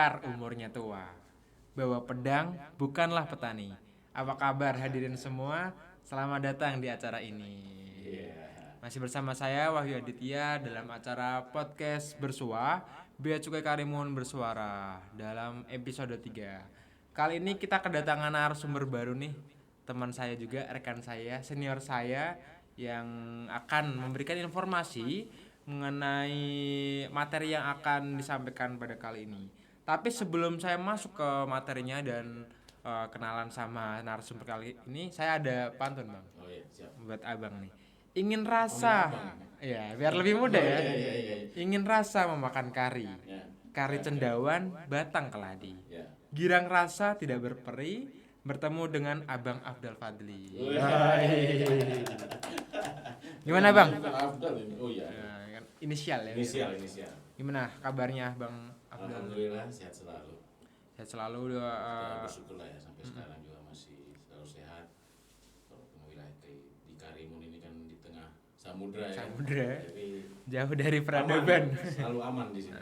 mekar umurnya tua. Bawa pedang bukanlah petani. Apa kabar hadirin semua? Selamat datang di acara ini. Masih bersama saya Wahyu Aditya dalam acara podcast Bersua, Bea Cukai Karimun Bersuara dalam episode 3. Kali ini kita kedatangan narasumber baru nih. Teman saya juga, rekan saya, senior saya yang akan memberikan informasi mengenai materi yang akan disampaikan pada kali ini. Tapi sebelum saya masuk ke materinya dan kenalan sama narasumber kali ini, saya ada pantun, Bang. Oh iya, siap. Buat Abang nih. Ingin rasa, ya biar lebih mudah ya. Iya. Ingin rasa memakan kari, Ya. kari cendawan, batang keladi. Ya. Girang rasa tidak berperi, bertemu dengan Abang Afdal Fadli. Gimana Bang? Afdal ini. Oh iya. Kan inisial ya. Inisial. Gimana kabarnya Bang Afdal? Alhamdulillah sehat selalu. Saya selalu Kita bersyukur lah ya sampai sekarang juga masih selalu sehat. Walaupun wilayah di Karimun ini kan di tengah samudra ya. Jadi jauh dari peradaban. Selalu aman di sini.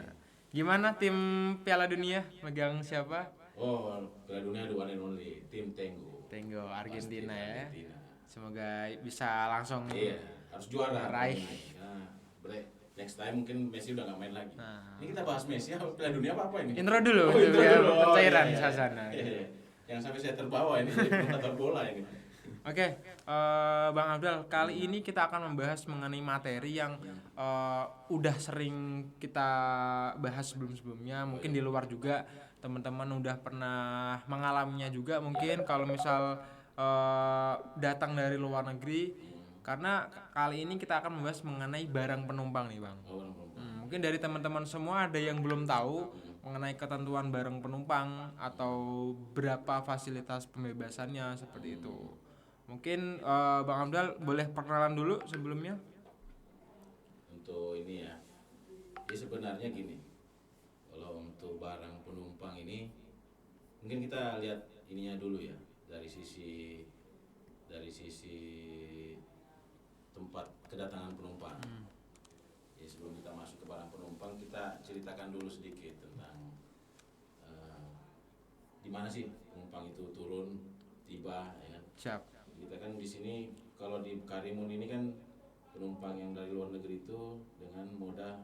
Gimana tim Piala Dunia? Megang siapa? Oh, Piala Dunia the one and only tim Tenggo Argentina Pasti ya. Argentina. Semoga bisa langsung Iya, harus juara. Raih. Nah, next time mungkin Messi udah nggak main lagi. Nah. Ini kita bahas Messi apa Piala Dunia apa ini? Intro dulu, intro biar dulu. pencairan Iya. suasana. Iya. Yang sampai saya terbawa ini jadi komentator bola ini. Oke, Bang Abdal, kali ini kita akan membahas mengenai materi yang udah sering kita bahas sebelum-sebelumnya. Mungkin di luar juga teman-teman udah pernah mengalaminya juga. Mungkin kalau misal datang dari luar negeri, karena kali ini kita akan membahas mengenai barang penumpang nih Bang. Mungkin dari teman-teman semua ada yang belum tahu mengenai ketentuan barang penumpang atau berapa fasilitas pembebasannya seperti itu. Mungkin Bang Abdal boleh perkenalan dulu sebelumnya? Untuk ini ya. Jadi sebenarnya gini. Kalau untuk barang penumpang ini mungkin kita lihat ininya dulu ya. Dari sisi tempat kedatangan penumpang. Jadi sebelum kita masuk ke barang penumpang, kita ceritakan dulu sedikit tentang di mana sih penumpang itu turun, tiba, ya kan? Siap. Kita kan di sini kalau di Karimun ini kan penumpang yang dari luar negeri itu dengan moda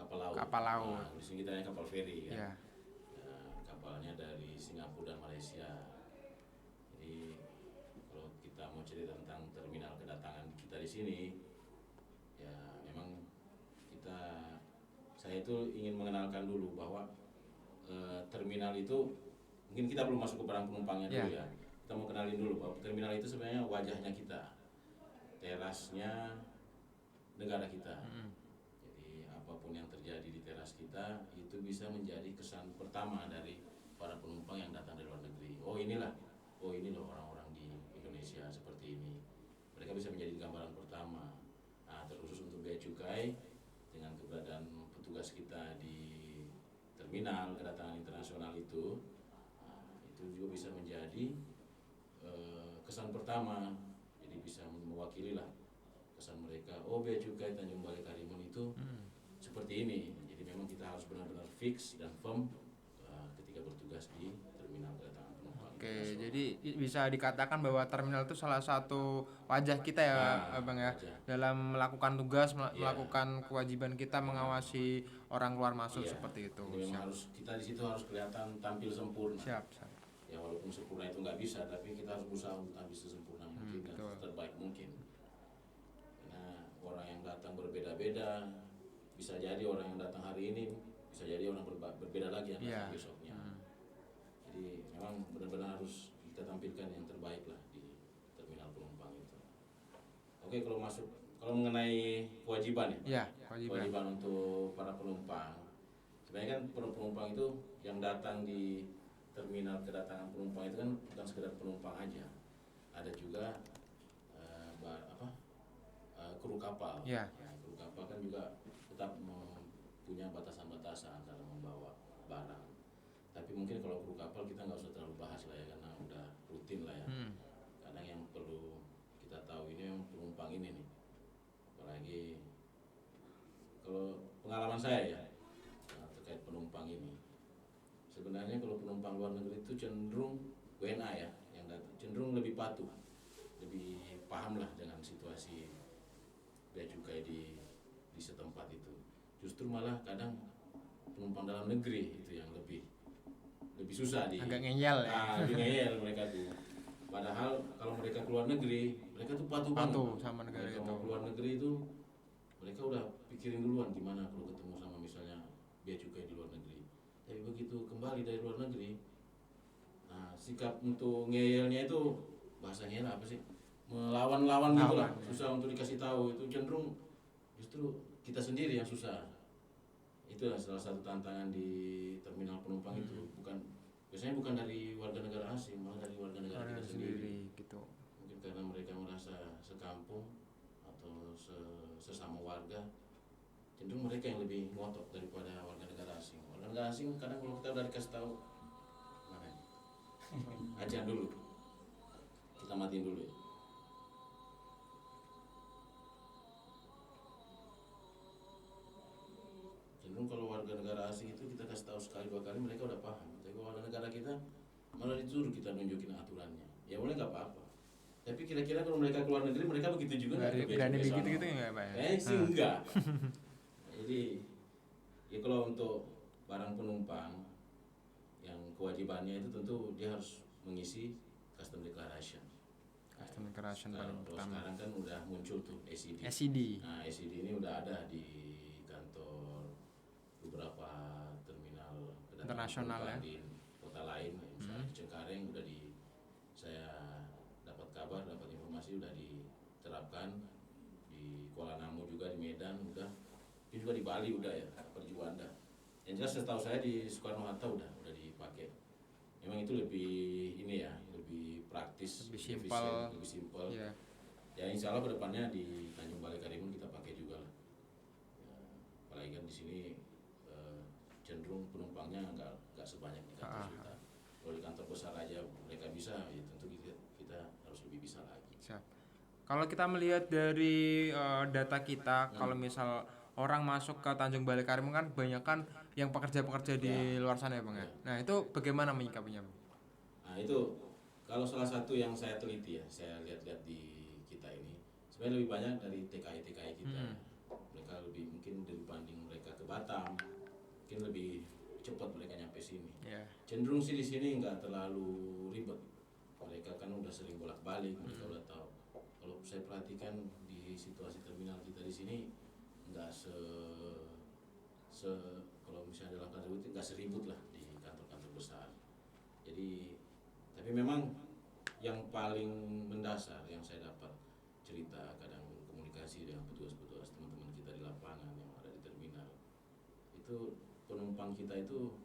kapal laut. Nah, di sini kita kapal feri kan. Yeah. Kapalnya dari Singapura dan Malaysia. Jadi kalau kita mau cerita tentang terminal kedatangan kita di sini, ya memang saya itu ingin mengenalkan dulu bahwa terminal itu mungkin kita belum masuk ke barang penumpangnya dulu ya. Kita mau kenalin dulu bahwa terminal itu sebenarnya wajahnya kita, terasnya negara kita. Jadi apapun yang terjadi di teras kita itu bisa menjadi kesan pertama dari para penumpang yang datang dari luar negeri. Oh ini loh orang-orang di Indonesia seperti ini. Mereka bisa menjadi gambaran pertama. Nah, terkhusus untuk bea cukai dengan keberadaan petugas kita di terminal kedatangan internasional itu juga bisa menjadi kesan pertama. Jadi bisa mewakili lah kesan mereka. Oh, bea cukai Tanjung Balai Karimun itu seperti ini. Jadi memang kita harus benar-benar fix dan firm ketika bertugas di terminal kedatangan penumpang. Oke, jadi bisa dikatakan bahwa terminal itu salah satu wajah kita ya, Bang ya, dalam melakukan tugas, melakukan kewajiban kita mengawasi orang keluar masuk seperti itu. Jadi memang harus kita di situ harus kelihatan tampil sempurna. Siap. Ya walaupun sempurna itu nggak bisa, tapi kita harus berusaha untuk tampil sesempurna mungkin dan terbaik mungkin. Karena orang yang datang berbeda-beda, bisa jadi orang yang datang hari ini, bisa jadi orang berbeda lagi yang datang besoknya. Jadi memang benar-benar harus kita tampilkan yang terbaik lah di terminal penumpang itu. Oke, kalau mengenai kewajiban ya. Kewajiban untuk para penumpang. Sebenarnya kan penumpang itu yang datang di terminal kedatangan penumpang itu kan bukan sekedar penumpang aja, ada juga kru kapal. Ya, kru kapal kan juga tetap punya batasan-batasan dalam membawa barang. Tapi mungkin kalau kru kapal kita nggak usah terlalu bahas lah ya, karena udah rutin lah ya. Karena yang perlu kita tahu ini yang penumpang ini nih, apalagi kalau pengalaman saya ya terkait penumpang ini. sebenarnya kalau penumpang luar negeri itu cenderung WNA ya, yang cenderung lebih patuh, lebih paham lah dengan situasi bea cukai di setempat itu. Justru malah kadang penumpang dalam negeri itu yang lebih susah agak ngeyel ya. lebih ngeyel mereka tuh. Padahal kalau mereka keluar negeri, mereka tuh patuh banget. Patuh sama negara Mereka itu. mau keluar negeri itu mereka udah pikirin duluan gimana kalau ketemu sama misalnya bea cukai di luar negeri. Tapi begitu kembali dari luar negeri, nah sikap untuk ngeyelnya itu, bahasa ngeyel apa sih? Melawan-lawan gitu lah, susah untuk dikasih tahu. Itu cenderung justru kita sendiri yang susah. Itulah salah satu tantangan di terminal penumpang itu, biasanya bukan dari warga negara asing, malah dari warga negara kita sendiri gitu. Mungkin karena mereka merasa sekampung atau sesama warga, cenderung mereka yang lebih ngotot daripada warga negara asing. Warga negara asing kadang kalau kita udah dikasih tahu, mana ya? Aja dulu, kita matiin dulu ya. Cenderung kalau warga negara asing itu kita kasih tahu sekali dua kali mereka udah paham. Tapi kalau warga negara kita malah disuruh kita nunjukin aturannya. Ya boleh nggak apa-apa. Tapi kira-kira kalau mereka keluar negeri mereka begitu juga nggak? Berani begitu gitu nggak Pak? Sih enggak. Jadi ya kalau untuk barang penumpang yang kewajibannya itu tentu dia harus mengisi custom declaration. Custom declaration paling pertama. Sekarang kan udah muncul tuh SED. Nah SED ini udah ada di kantor beberapa terminal internasional ya. Di kota lain, misalnya di Cengkareng udah saya dapat kabar, dapat informasi udah diterapkan, di Kuala Namu juga, di Medan udah, itu juga di Bali udah ya, di Juanda. Yang jelas setahu saya di Soekarno Hatta udah dipakai. Memang itu lebih ini ya, lebih praktis, lebih simpel. Yeah. Ya insya Allah kedepannya di Tanjung Balai Karimun kita pakai juga lah. Ya, apalagi kan di sini cenderung penumpangnya nggak sebanyak di kantor kita. Kalau di kantor besar aja mereka bisa, ya tentu kita harus lebih bisa lagi. Siap. Kalau kita melihat dari data kita, kalau misal orang masuk ke Tanjung Balai Karimun kan banyak kan yang pekerja-pekerja di luar sana ya Bang ya. Nah itu bagaimana menyikapinya Bang? Nah itu kalau salah satu yang saya teliti ya, saya lihat-lihat di kita ini sebenarnya lebih banyak dari TKI kita. Mereka lebih mungkin dibanding mereka ke Batam, mungkin lebih cepat mereka nyampe sini. Cenderung sih di sini nggak terlalu ribet. Mereka kan udah sering bolak-balik, mereka udah tahu. Kalau saya perhatikan di situasi terminal kita di sini nggak kalau misalnya dalam kantor itu nggak seribut lah di kantor-kantor besar. Jadi tapi memang yang paling mendasar yang saya dapat cerita, kadang komunikasi dengan petugas-petugas teman-teman kita di lapangan yang ada di terminal, itu penumpang kita itu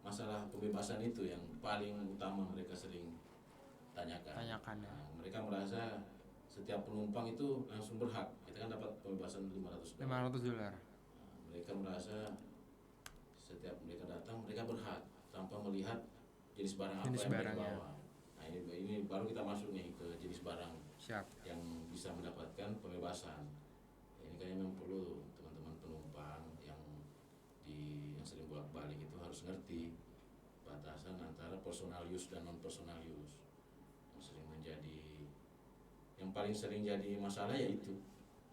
masalah pembebasan itu yang paling utama mereka sering tanyakan ya. Nah, mereka merasa setiap penumpang itu langsung berhak. Kita kan dapat pembebasan $500. $500. Nah, mereka merasa setiap mereka datang mereka berhak tanpa melihat jenis barang apa yang mereka bawa. Nah ini baru kita masuk nih ke jenis barang. Siap. Yang bisa mendapatkan pembebasan. Ini kayaknya memang perlu teman-teman penumpang yang sering bolak-balik itu harus ngerti batasan antara personal use dan non personal use. Yang paling sering jadi masalah yaitu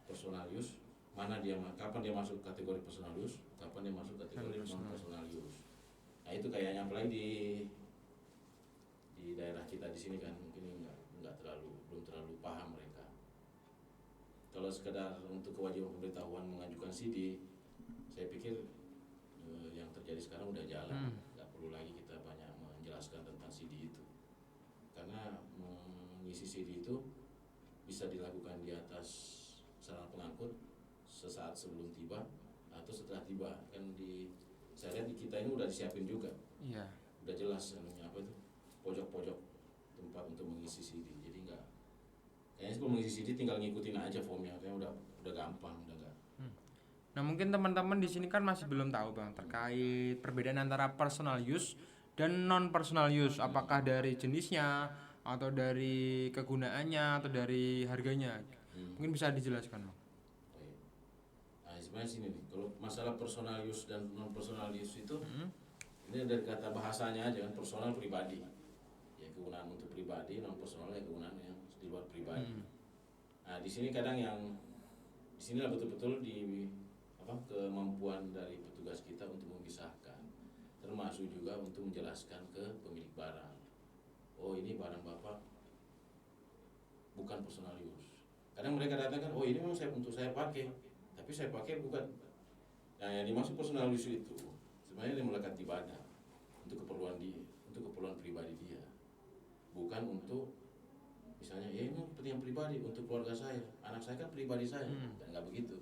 personal use, kapan dia masuk kategori personal use, kapan dia masuk kategori non personal use. Nah itu kayaknya apalagi di daerah kita di sini kan mungkin belum terlalu paham mereka. Kalau sekedar untuk kewajiban pemberitahuan mengajukan CD, saya pikir yang terjadi sekarang udah jalan, nggak perlu lagi kita banyak menjelaskan tentang CD itu, karena mengisi CD itu bisa dilakukan di atas sarana pengangkut sesaat sebelum tiba atau setelah tiba. Kan saya lihat di kita ini udah disiapin juga. Iya. Udah jelas apa itu pojok-pojok tempat untuk mengisi CD. Jadi kayaknya sebelum mengisi CD tinggal ngikutin aja formnya, kayaknya udah gampang, udah enggak. Nah mungkin teman-teman di sini kan masih belum tahu Bang terkait perbedaan antara personal use dan non personal use. Apakah dari jenisnya atau dari kegunaannya atau dari harganya? Mungkin bisa dijelaskan Bang. Nah sebenarnya sini nih, kalau masalah personal use dan non personal use itu Ini dari kata bahasanya aja kan, personal pribadi. Ya kegunaan untuk pribadi, non personal ya kegunaan yang di luar pribadi. Nah di sini kadang yang di sinilah betul-betul di kemampuan dari petugas kita untuk memisahkan, termasuk juga untuk menjelaskan ke pemilik barang. Oh ini barang bapak bukan personal use. Kadang mereka datang kan, oh ini memang untuk saya pakai, tapi saya pakai bukan. Nah yang dimaksud personal use itu sebenarnya dia melekat di badan untuk keperluan pribadi dia, bukan untuk misalnya ya ini kepentingan pribadi untuk keluarga saya, anak saya kan pribadi saya, dan nggak begitu.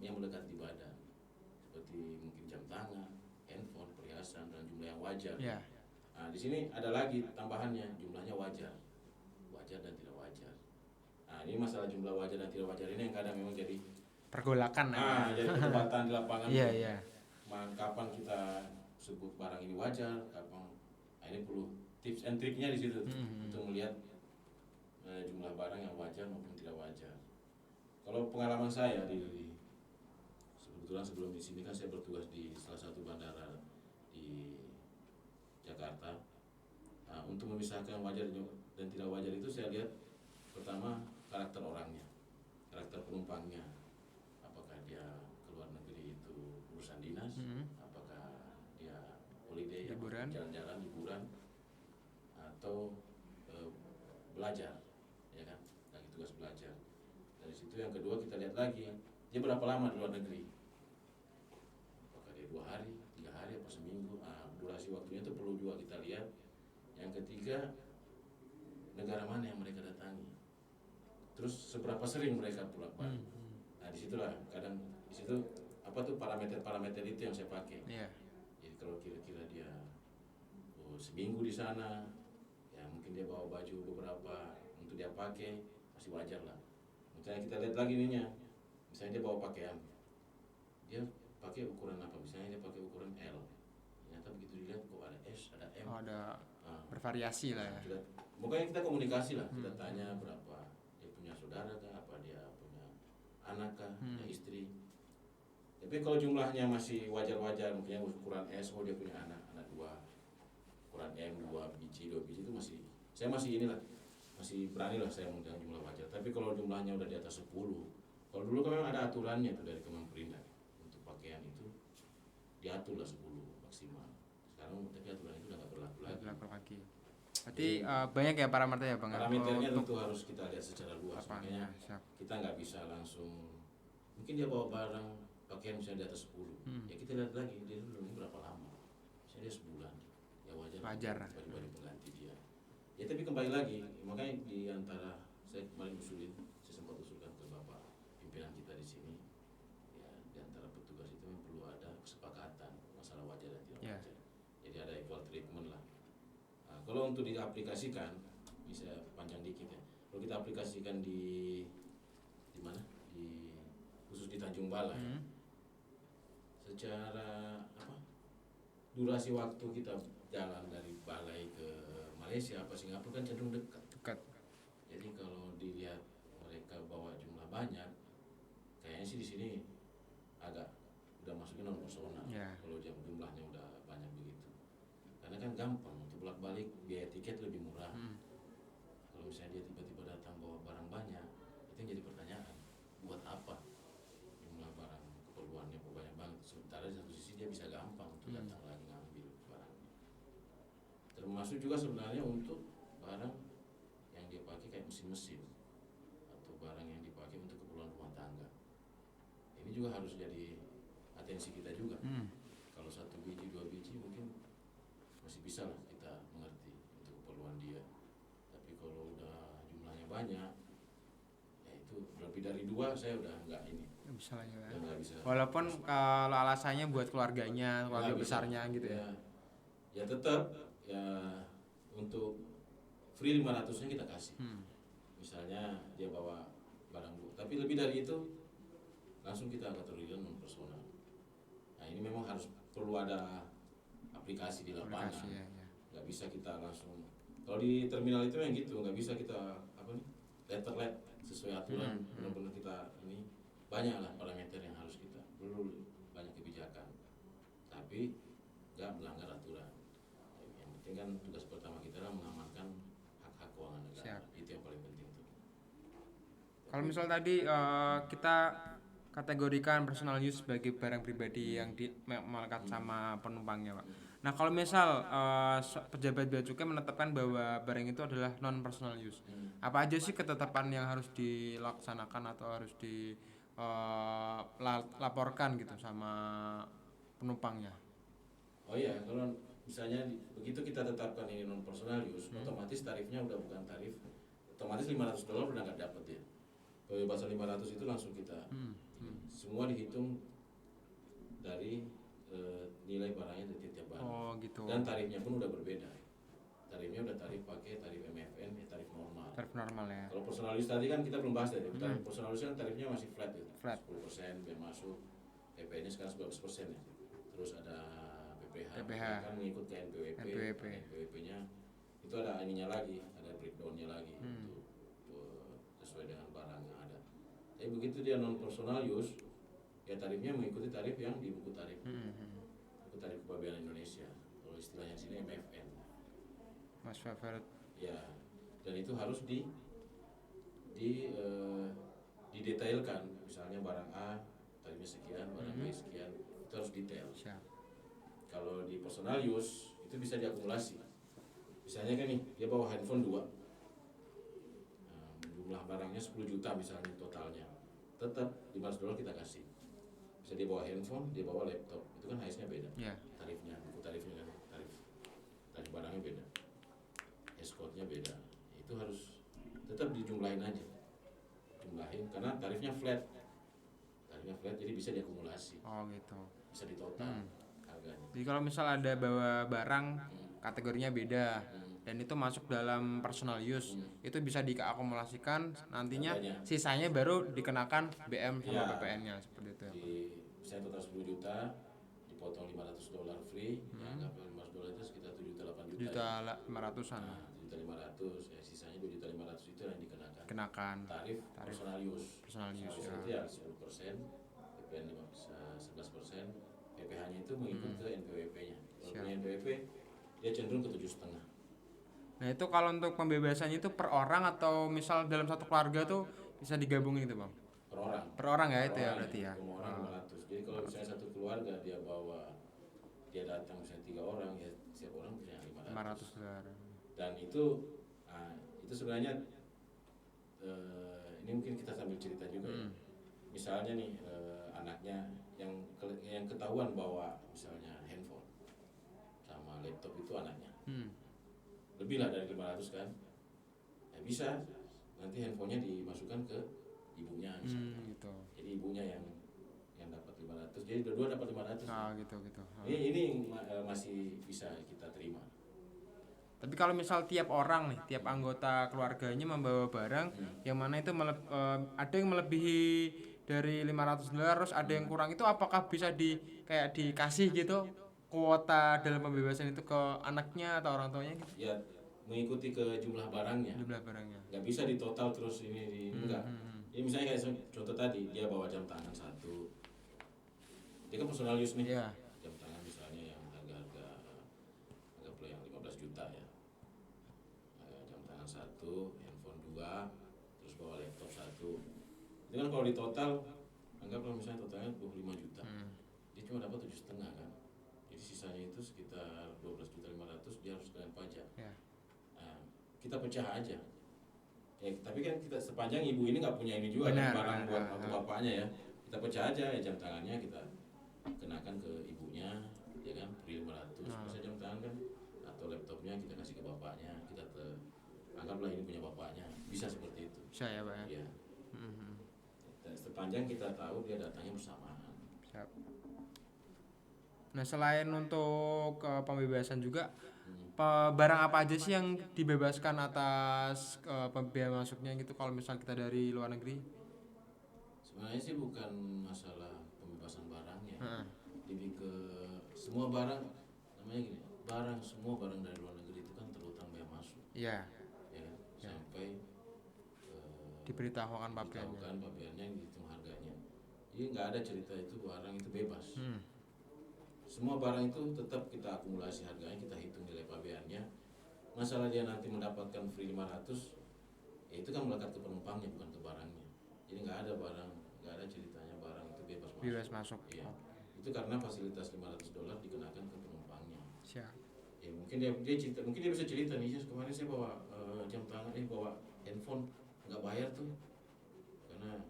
Yang melekat di badan seperti mungkin jam tangan, handphone, perhiasan dan jumlah yang wajar. Yeah. Nah di sini ada lagi tambahannya, jumlahnya wajar dan tidak wajar. Nah ini masalah jumlah wajar dan tidak wajar ini yang kadang memang jadi pergolakan. Jadi perdebatan di lapangan. Iya. Kapan kita sebut barang ini wajar, kapan? Nah, ini perlu tips and triknya di situ untuk melihat jumlah barang yang wajar maupun tidak wajar. Kalau pengalaman saya kebetulan sebelum di sini kan saya bertugas di salah satu bandara di Jakarta. Nah, untuk memisahkan wajar dan tidak wajar itu saya lihat pertama karakter orangnya, karakter penumpangnya. Apakah dia keluar negeri itu urusan dinas, apakah dia holiday, liburan, jalan-jalan, liburan, atau belajar, ya kan, lagi tugas belajar. Dari situ yang kedua kita lihat lagi dia berapa lama di luar negeri. Apakah dia 2 hari, 3 hari, atau seminggu? Durasi waktunya itu perlu juga kita lihat. Yang ketiga, negara mana yang mereka datangi. Terus seberapa sering mereka pulang balik. Nah disitulah kadang parameter itu yang saya pakai. Yeah. Jadi kalau kira-kira dia seminggu di sana, ya mungkin dia bawa baju beberapa untuk dia pakai, masih wajar lah. Misalnya kita lihat lagi ininya, misalnya dia bawa pakaian, dia pakai ukuran apa? Misalnya dia pakai ukuran L, ternyata begitu dilihat kok ada S, ada M, bervariasi lah ya. Makanya kita komunikasi lah, kita tanya berapa dia punya saudara kah, apa dia punya anak kah, punya istri. Tapi kalau jumlahnya masih wajar-wajar, mungkin ukuran S, dia punya anak 2, ukuran M 2 biji itu saya masih berani lah saya mengundang jumlah wajar. Tapi kalau jumlahnya udah di atas 10, kalau dulu kan memang ada aturannya tuh dari Kemenperindak untuk pakaian itu diatur lah 10 maksimal. Sekarang tapi aturan itu udah nggak berlaku lagi. Berarti banyak ya parameternya ya Bang. Parameternya tentu harus kita lihat secara luas. Makanya kita nggak bisa langsung, mungkin dia bawa barang pakaian misalnya di atas 10, ya kita lihat lagi dia dulu ini berapa lama. Misalnya dia sebulan, ya wajar. Bagi pengganti dia. Ya tapi kembali lagi, makanya di antara saya kemarin saya sempat usulkan ke Bapak pimpinan kita di sini, ya di antara petugas itu memang perlu ada kesepakatan masalah wajar dan tidak wajar. Jadi ada equal treatment lah. Nah, kalau untuk diaplikasikan, bisa panjang dikit ya. Kalau kita aplikasikan di mana? Khusus di Tanjung Balai. Secara durasi waktu kita jalan dari Balai ke Malaysia apa Singapura kan cenderung dekat. Jadi kalau dilihat mereka bawa jumlah banyak, kayaknya sih di sini agak udah masuknya non personal. Kalau jumlahnya udah banyak begitu, karena kan gampang untuk bolak-balik, biaya tiket lebih murah. Kalau misalnya dia tiba-tiba datang bawa barang banyak, itu yang jadi pertanyaan, buat apa jumlah barang, keperluannya banyak banget. Sementara di satu sisi dia bisa gampang untuk datang lagi ngambil barangnya. Termasuk juga sebenarnya untuk barang yang dia pakai kayak mesin-mesin atau barang yang dipakai untuk keperluan rumah tangga. Ini juga harus jadi atensi kita juga. Kalau 1 biji 2 biji mungkin masih bisa lah kita mengerti untuk keperluan dia. Tapi kalau udah jumlahnya banyak, ya itu lebih dari 2 saya udah nggak ini. Bisa lah ya. Bisa. Walaupun kalau alasannya buat keluarganya, keluarga besarnya gitu ya. Ya tetap ya untuk free 500-nya kita kasih. Misalnya dia bawa barang bu, tapi lebih dari itu langsung kita kategorikan non personal. Nah ini memang harus perlu ada aplikasi di lapangan. Nggak bisa kita langsung. Kalau di terminal itu yang gitu, nggak bisa kita letterlet sesuai aturan. Benar-benar kita ini banyak lah parameter yang harus kita perlu banyak kebijakan. Tapi nggak melanggar aturan. Yang penting kan tugas pertama kita adalah mengamankan hak-hak keuangan negara. Siap. Itu yang paling penting tuh. Kalau misal tadi kita kategorikan personal use sebagai barang pribadi yang melekat sama penumpangnya, Pak. Nah, kalau misal pejabat bea cukai menetapkan bahwa barang itu adalah non personal use, apa aja sih ketetapan yang harus dilaksanakan atau harus dilaporkan gitu sama penumpangnya? Oh iya, kalau misalnya begitu kita tetapkan ini non personal use, otomatis tarifnya udah bukan tarif, otomatis $500 udah nggak dapat ya. Kebebasan 500 itu langsung kita semua dihitung dari nilai barangnya dari tiap barang. Oh gitu. Dan tarifnya pun udah berbeda. Tarifnya udah tarif pakai tarif MFN ya, tarif normal. Tarif normal ya. Kalau personal use tadi kan kita belum bahas tadi. Tarif personal use kan tarifnya masih flat ya. Flat. 10% biaya masuk. PP-nya sekarang 11% ya. Terus ada PPH. Kan mengikut ke NPWP. NPWP-nya itu ada ininya lagi, ada breakdown-nya lagi untuk sesuai dengan barang yang ada. Tapi begitu dia non personal use, ya tarifnya mengikuti tarif yang di buku tarif. Buku tarif kepabeanan Indonesia. Kalau istilahnya sini MFN. Mas Favorit. Ya, dan itu harus didetailkan. Misalnya barang A tarifnya sekian, barang B sekian, itu harus detail. Siap. Kalau di personal use itu bisa diakumulasi. Misalnya kan nih, dia bawa handphone 2. Jumlah barangnya 10 juta misalnya totalnya. Tetap $500 kita kasih. Bisa dia bawa handphone, dia bawa laptop. Itu kan HSnya beda. Yeah. Tarifnya, buku tarifnya kan, tarif barangnya beda. Escortnya beda. Itu harus tetap dijumlahin aja. Jumlahin karena tarifnya flat. Tarifnya flat jadi bisa diakumulasi. Oh gitu. Bisa ditotal harganya. Jadi kalau misal ada bawa barang kategorinya beda dan itu masuk dalam personal use, itu bisa diakumulasikan nantinya harganya. Sisanya baru dikenakan BM sama Ya, PPN-nya seperti itu. Misalnya total 10 juta dipotong $500 free, ya anggap $500 itu sekitar 7 juta 8 juta. Juta 500-an. Nah, 7.500.000 ya, sisanya 2.500.000 itu yang dikenakan. Tarif personal use. Personal use ya. Itu ya 10%, PPN 11%, PPH-nya itu mengikut ke NPWP-nya. Kalau punya NPWP dia cenderung ke 7,5. Nah itu kalau untuk pembebasannya itu per orang atau misal dalam satu keluarga tuh bisa digabungin gitu Bang? Per orang. Per orang ya itu ya berarti ya. Per orang 500. Jadi kalau misalnya satu keluarga dia datang misalnya 3 orang ya setiap orang punya 500. Dan itu sebenarnya ini mungkin kita sambil cerita juga ya. Misalnya nih anaknya yang ketahuan bawa misalnya handphone sama laptop itu anaknya. Lebih lah dari 500 kan. Ya bisa nanti handphonenya dimasukkan ke ibunya misalnya. Gitu. Jadi ibunya yang dapat 500. Jadi dua-dua dapat 500. Gitu. Ini masih bisa kita terima. Tapi kalau misal tiap orang nih, tiap anggota keluarganya membawa barang yang mana itu ada yang melebihi dari $500 terus ada yang kurang, itu apakah bisa dikasih gitu kuota dalam pembebasan itu ke anaknya atau orang tuanya gitu? Ya mengikuti ke jumlah barangnya. Nggak bisa ditotal terus ini enggak. Jadi misalnya kayak contoh tadi dia bawa jam tangan 1. Dia kan personal use nih. Yeah. Jam tangan misalnya yang harga play yang 15 juta ya. Jam tangan 1, handphone 2, terus bawa laptop 1. Itu kan kalau di total anggaplah misalnya totalnya 25 juta. Dia cuma dapat 7,5 kan. Jadi sisanya itu sekitar 12.500.000 dia harus kena pajak. Yeah. Nah, kita pecah aja. Ya, tapi kan kita sepanjang ibu ini nggak punya ini juga Benar, barang buat atau bapaknya ya. Kita pecah aja ya jam tangannya kita kenakan ke ibunya ya kan per 500 bisa jam tangan kan, atau laptopnya kita kasih ke bapaknya, kita anggaplah ini punya bapaknya, bisa seperti itu. Bisa ya Pak ya. Iya. Dan sepanjang kita tahu dia datangnya bersamaan. Siap. Nah selain untuk pembebasan juga barang apa aja sih yang dibebaskan atas biaya masuknya gitu kalau misal kita dari luar negeri? Sebenarnya sih bukan masalah pembebasan barangnya, lebih ke semua barang, namanya gini, semua barang dari luar negeri itu kan terutang bea masuk. Iya. Ya, sampai diberitahukan pabeannya dihitung harganya. Jadi nggak ada cerita itu barang itu bebas. semua barang itu tetap kita akumulasi harganya, kita hitung nilai pabeannya. Masalah dia nanti mendapatkan free 500, ya itu kan melekat ke penumpangnya bukan ke barangnya. Jadi nggak ada barang, nggak ada ceritanya barang itu bebas masuk. Bebas masuk. Iya. Itu karena fasilitas $500 dikenakan ke penumpangnya. Siap. Ya mungkin dia cerita, mungkin dia bisa cerita nih, kemarin saya bawa jam tangan, bawa handphone nggak bayar tuh, karena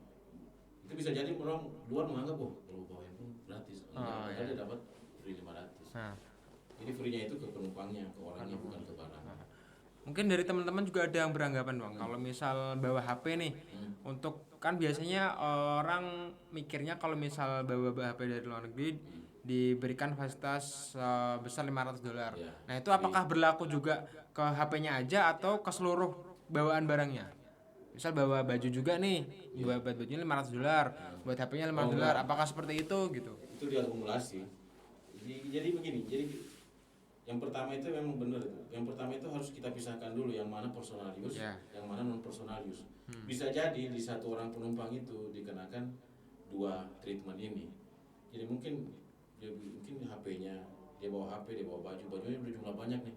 itu bisa jadi orang luar menganggap kalau bawa handphone gratis, enggak, dia dapat free 500. Jadi free-nya itu ke penumpangnya, ke orangnya, bukan ke barang. Mungkin dari teman-teman juga ada yang beranggapan bang, kalau misal bawa HP nih, untuk kan biasanya orang mikirnya kalau misal bawa HP dari luar negeri diberikan fasilitas besar $500. Ya, Nah itu apakah berlaku juga ke HP-nya aja atau ke seluruh bawaan barangnya? Misal bawa baju juga nih, buat bajunya $500, buat HP-nya $500, apakah seperti itu gitu? Itu diakumulasi. Jadi begini, jadi yang pertama itu memang benar itu. Yang pertama itu harus kita pisahkan dulu yang mana personal use, yang mana non personal use. Bisa jadi di satu orang penumpang itu dikenakan dua treatment ini. Jadi mungkin HP-nya, dia bawa HP, dia bawa bajunya berjumlah banyak nih.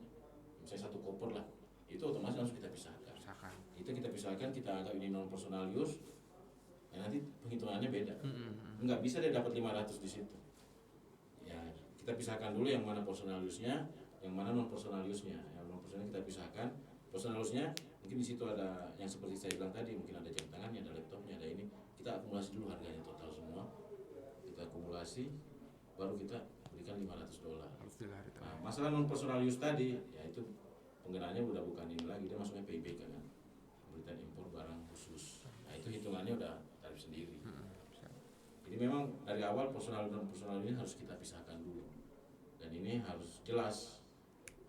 Misalnya satu koper lah. Itu otomatis harus kita pisahkan. Itu kita pisahkan, kita anggap ini non personal use. Ya nanti penghitungannya beda. Enggak bisa dia dapat 500 di situ. Ya, kita pisahkan dulu yang mana personal use-nya, yang mana non personal use-nya. Yang non personal kita pisahkan. Personal use-nya mungkin di situ ada yang seperti saya bilang tadi, mungkin ada jam tangannya, ada laptopnya, ada ini. Kita akumulasi dulu harganya total semua. Kita akumulasi, baru kita berikan $500. Nah, masalah non personal use tadi, ya itu penggunaannya udah bukan ini lagi, dia masuknya PIBK kan, pemberitaan impor barang khusus. Nah itu hitungannya udah tarif sendiri. Jadi memang dari awal personal dan personal ini harus kita pisahkan dulu, dan ini harus jelas.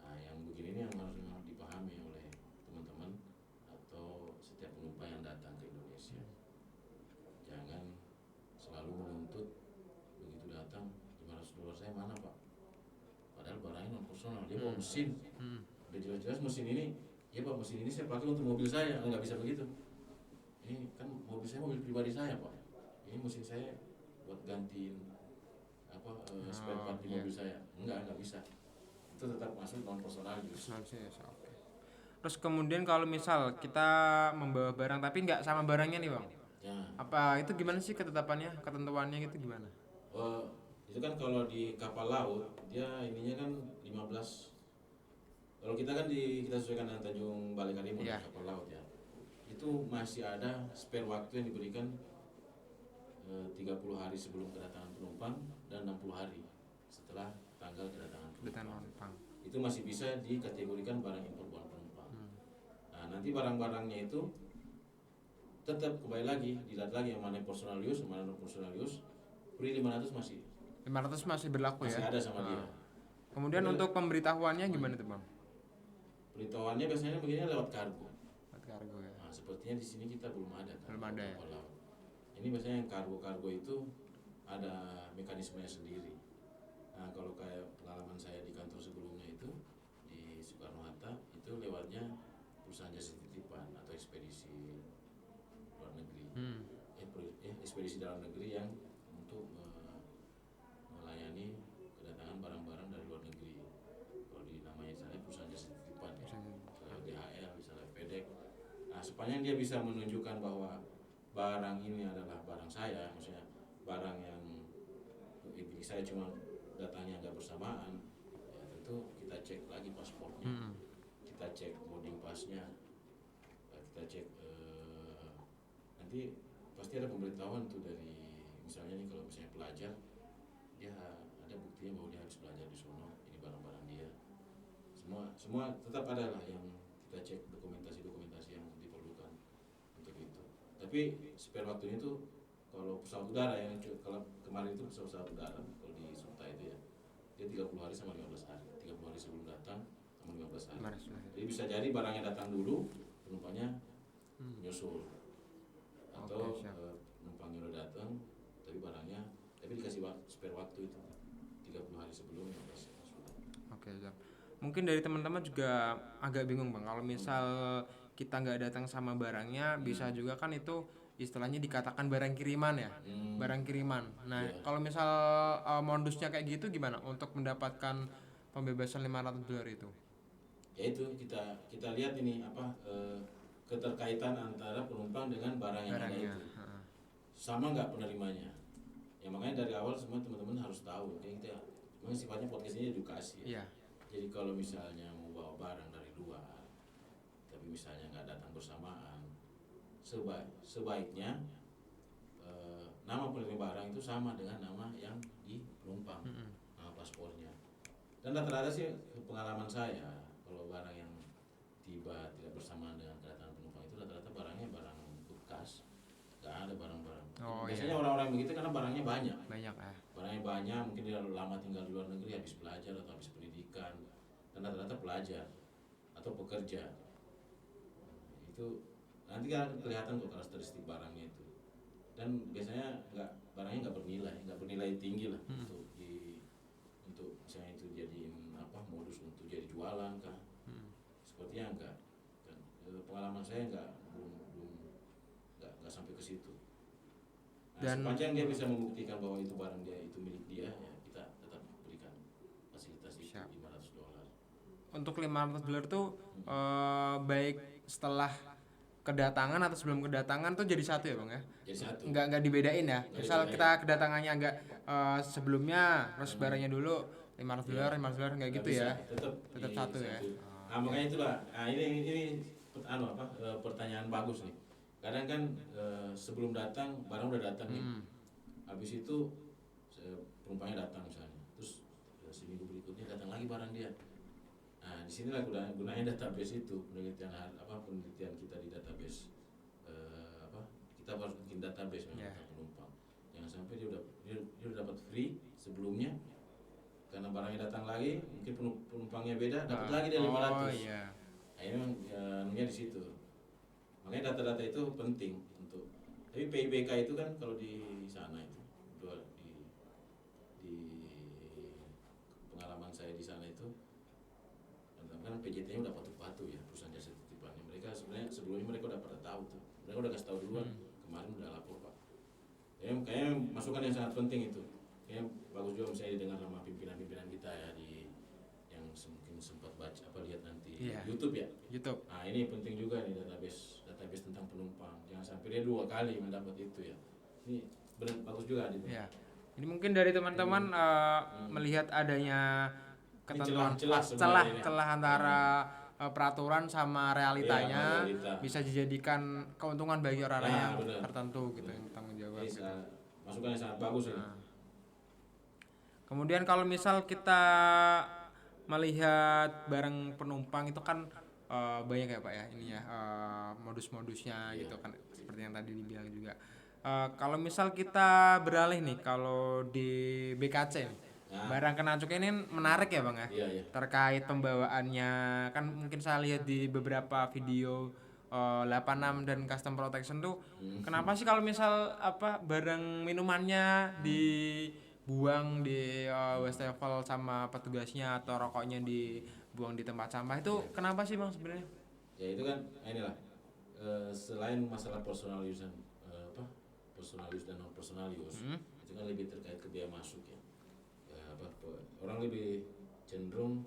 Nah yang begini ini yang harus memang dipahami oleh teman-teman atau setiap penumpang yang datang ke Indonesia. Jangan selalu menuntut begitu datang $500 saya mana pak, padahal barangnya non personal, dia bawa mesin, udah jelas-jelas mesin ini, ya pak mesin ini saya pakai untuk mobil saya, nggak bisa begitu. Ini kan mobil saya mobil pribadi saya pak, ini mesin saya buat gantiin spare part di mobil saya, nggak bisa. Itu tetap masuk non personal use. Terus kemudian kalau misal kita membawa barang tapi nggak sama barangnya nih bang, Ya. Apa itu gimana sih ketetapannya, ketentuannya gitu gimana? Itu kan kalau di kapal laut dia ininya kan 15. Kalau kita kan kita sesuaikan dengan Tanjung Balai Karimun, kapal laut ya. Itu masih ada spare waktu yang diberikan 30 hari sebelum kedatangan penumpang dan 60 hari setelah tanggal kedatangan penumpang. Itu masih bisa dikategorikan barang impor bukan penumpang. Nah, nanti barang-barangnya itu tetap kembali lagi, dilihat lagi yang mana personal use, yang mana non personal use. Free 500 masih berlaku masih ya? ada sama dia. Kemudian untuk pemberitahuannya gimana tuh bang? Pemberitahuannya biasanya begini lewat kargo Ya. Nah, sepertinya di sini kita belum ada kan. Belum ada ya. Ini biasanya yang kargo itu ada mekanismenya sendiri. Nah, kalau kayak pengalaman saya di kantor sebelumnya itu di Soekarno Hatta, itu lewatnya perusahaan jasa titipan atau ekspedisi luar negeri. Ekspedisi dalam negeri yang untuk melayani kedatangan barang-barang dari luar negeri. Kalau di namanya misalnya perusahaan jasa titipan ya, misalnya DHL, misalnya FedEx. Nah, sepanjang dia bisa menunjukkan bahwa barang ini adalah barang saya, maksudnya barang yang saya cuma datanya nggak bersamaan, ya tentu kita cek lagi paspornya, kita cek boarding passnya, kita cek nanti pasti ada pemberitahuan tuh dari misalnya nih, kalau misalnya pelajar dia ada buktinya bahwa dia habis belajar di sono, ini barang-barang dia, semua tetap ada lah yang kita cek dokumentasi yang diperlukan untuk itu. Tapi spare waktunya itu kalau pesawat udara yang kalau kemarin itu pesawat udara kalau di Suta itu ya, dia 30 hari sama 15 hari, 30 hari sebelum datang sama 15 hari. Jadi bisa jadi barangnya datang dulu, penumpangnya nyusul, atau penumpangnya udah datang tapi barangnya dikasih spare waktu itu 30 hari sebelum 15 hari. Mungkin dari teman-teman juga agak bingung bang, kalau misal kita nggak datang sama barangnya, bisa juga kan itu istilahnya dikatakan barang kiriman ya, barang kiriman. Nah, Iya. kalau misal modusnya kayak gitu gimana untuk mendapatkan pembebasan $500 itu? Ya itu kita lihat ini apa keterkaitan antara penumpang dengan barang yang ada Barangnya. itu. Sama nggak penerimanya? Ya makanya dari awal semua teman-teman harus tahu. Kayak kita memang sifatnya podcast ini edukasi ya. Iya. Jadi kalau misalnya mau bawa barang dari luar, tapi misalnya nggak datang bersamaan, sebaiknya nama penerima barang itu sama dengan nama yang di penumpang, nama paspornya. Dan rata-rata sih pengalaman saya, kalau barang yang tiba tidak bersamaan dengan kedatangan penumpang itu rata-rata barangnya barang bekas, nggak ada barang-barang. Oh, Biasanya iya. orang-orang begitu karena barangnya banyak. Banyak ya. Barangnya banyak, mungkin dia lama tinggal di luar negeri, habis belajar atau habis pendidikan, dan rata-rata pelajar atau pekerja. Itu nanti kan kelihatan kok karakteristik barangnya itu. Dan biasanya barangnya nggak bernilai tinggi lah untuk misalnya itu jadiin apa modus untuk jadi jualan kah? Sepertinya enggak. Dan pengalaman saya nggak sampai ke situ. Nah, Dan sepanjang dia bisa membuktikan bahwa itu barang dia itu milik dia, ya kita tetap berikan fasilitas itu Siap. $500. untuk $500 tuh baik setelah kedatangan atau sebelum kedatangan tuh jadi satu ya bang ya? Jadi satu. Nggak dibedain ya. Nggak Misal dibedain. kita kedatangannya agak sebelumnya terus barangnya dulu $500 nggak gitu ya? Tetap Tetap satu ya. Nah, makanya itulah. Nah, ini pertanyaan bagus nih. Kadang kan sebelum datang barang udah datang nih. Habis itu penumpangnya datang misalnya. Terus seminggu berikutnya datang lagi barang dia. Nah, disinilah gunanya database itu, penelitian kita di database kita harus bikin database memang tentang penumpang. Jangan sampai dia udah dapat free sebelumnya, karena barangnya datang lagi, mungkin penumpangnya beda, dapat lagi dia 500. Oh iya. Nah, ini memang di situ. Makanya data-data itu penting untuk. Tapi PIBK itu kan kalau di sana itu di pengalaman saya di sana itu kan PJT-nya udah patuh-patuh ya, perusahaan jasa titipannya. Mereka sebenarnya sebelumnya mereka udah pada tahu tuh. Mereka udah kasih tahu duluan. Kemarin udah lapor Pak. Kayaknya masukan yang sangat penting itu. Kayaknya bagus juga misalnya didengar sama pimpinan-pimpinan kita ya yang mungkin sempat baca lihat nanti YouTube ya. YouTube. Nah, ini penting juga nih database tentang penumpang. Jangan sampai dia 2 kali mendapat itu ya. Ini bagus juga gitu. Iya. Ini mungkin dari teman-teman melihat adanya ketentuan celah antara peraturan sama realitanya, bisa dijadikan keuntungan bagi orang-orang yang tertentu gitu yang bertanggung jawab. Gitu. Masukan yang sangat bagus ini. Kemudian kalau misal kita melihat barang penumpang itu kan banyak ya Pak ya ini ya modus-modusnya gitu kan seperti yang tadi dibilang juga. Kalau misal kita beralih nih kalau di BKC nih, barang kena cukai ini menarik ya bang ya. Terkait pembawaannya kan mungkin saya lihat di beberapa video 86 dan custom protection tuh kenapa sih kalau misal barang minumannya dibuang di wastafel sama petugasnya atau rokoknya dibuang di tempat sampah itu kenapa sih bang sebenarnya? Ya itu kan inilah selain masalah personal use dan non personal use itu kan lebih terkait ke biaya masuk ya. Orang lebih cenderung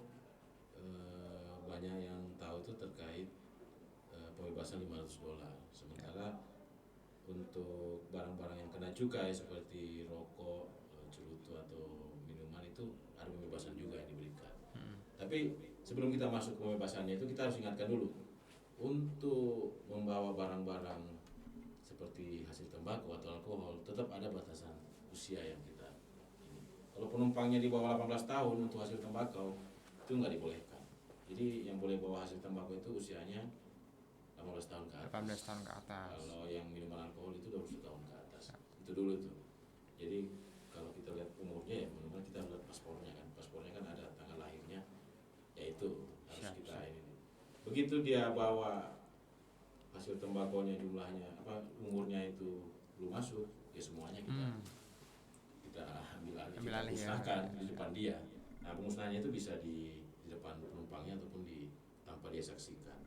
banyak yang tahu itu terkait pembebasan $500. Sementara untuk barang-barang yang kena cukai seperti rokok, cerutu atau minuman itu ada pembebasan juga yang diberikan. Tapi sebelum kita masuk ke pembebasannya itu kita harus ingatkan dulu untuk membawa barang-barang seperti hasil tembakau atau alkohol tetap ada batasan usia yang kita ini. Kalau penumpangnya di bawah 18 tahun untuk hasil tembakau itu nggak dibolehkan. Jadi yang boleh bawa hasil tembakau itu usianya 18 tahun ke atas. 18 tahun ke atas. Kalau yang minuman alkohol itu 20 tahun ke atas. Itu dulu tuh. Jadi kalau kita lihat umurnya ya minimal kita lihat paspornya kan. Paspornya kan ada tanggal lahirnya. Ya itu harus kita ini. Begitu dia bawa hasil tembakonya jumlahnya umurnya itu belum masuk ya semuanya kita ambil alih, kita musnahkan di depan dia. Nah pemusnahannya itu bisa di depan penumpangnya ataupun tanpa dia saksikan.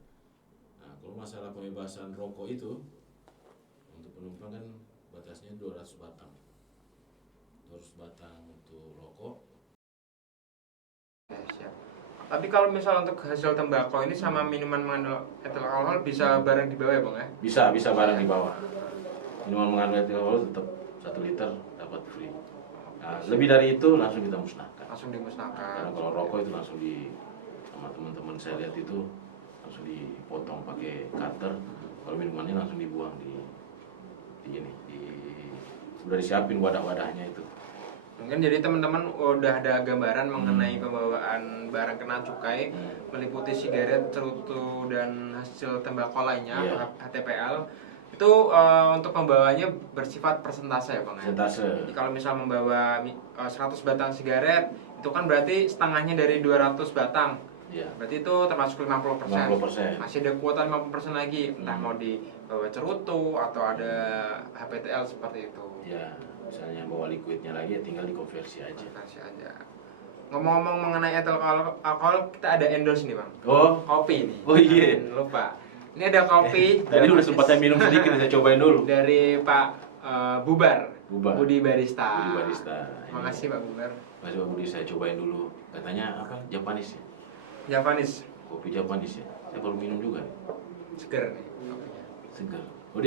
Nah kalau masalah pembebasan rokok itu untuk penumpang kan batasnya 200 batang. 200 batang untuk rokok. Siap. Tapi kalau misal untuk hasil tembakau ini sama minuman mengandung etil alkohol bisa bareng di bawah ya Bang ya? Bisa barang di bawah. Minuman mengandung etil alkohol tetap 1 liter dapat free. Nah, lebih dari itu langsung kita musnahkan. Langsung dimusnahkan. Karena kalau rokok itu langsung sama teman-teman saya lihat itu langsung dipotong pakai cutter. Kalau minumannya langsung dibuang udah disiapin wadah-wadahnya itu. Mungkin jadi teman-teman udah ada gambaran mengenai pembawaan barang kena cukai meliputi sigaret, cerutu dan hasil tembakau lainnya atau HTPL. Itu untuk pembawanya bersifat persentase ya Bang ya? Persentase. Jadi kalau misal membawa 100 batang sigaret itu kan berarti setengahnya dari 200 batang. Iya. Berarti itu termasuk 50%. 50%. Masih ada kuota 50% lagi, entah mau dibawa cerutu atau ada HPTL seperti itu. Ya, misalnya bawa liquidnya lagi ya tinggal dikonversi aja. Konversi aja. Ngomong-ngomong mengenai etil alkohol, kita ada endorse nih Bang. Oh, Kopi nih. Oh iya. Jangan lupa. Ini ada kopi. tadi udah sempat saya minum sedikit, saya cobain dulu. Dari Pak Bubar. Bubar. Budi Barista. Budi Barista. Makasih Pak Bubar. Makasih Pak Budi, saya cobain dulu. Katanya apa? Japanese ya? Japanese. Kopi Japanese ya? Saya baru minum juga. Seger nih kopinya. Segar. Oh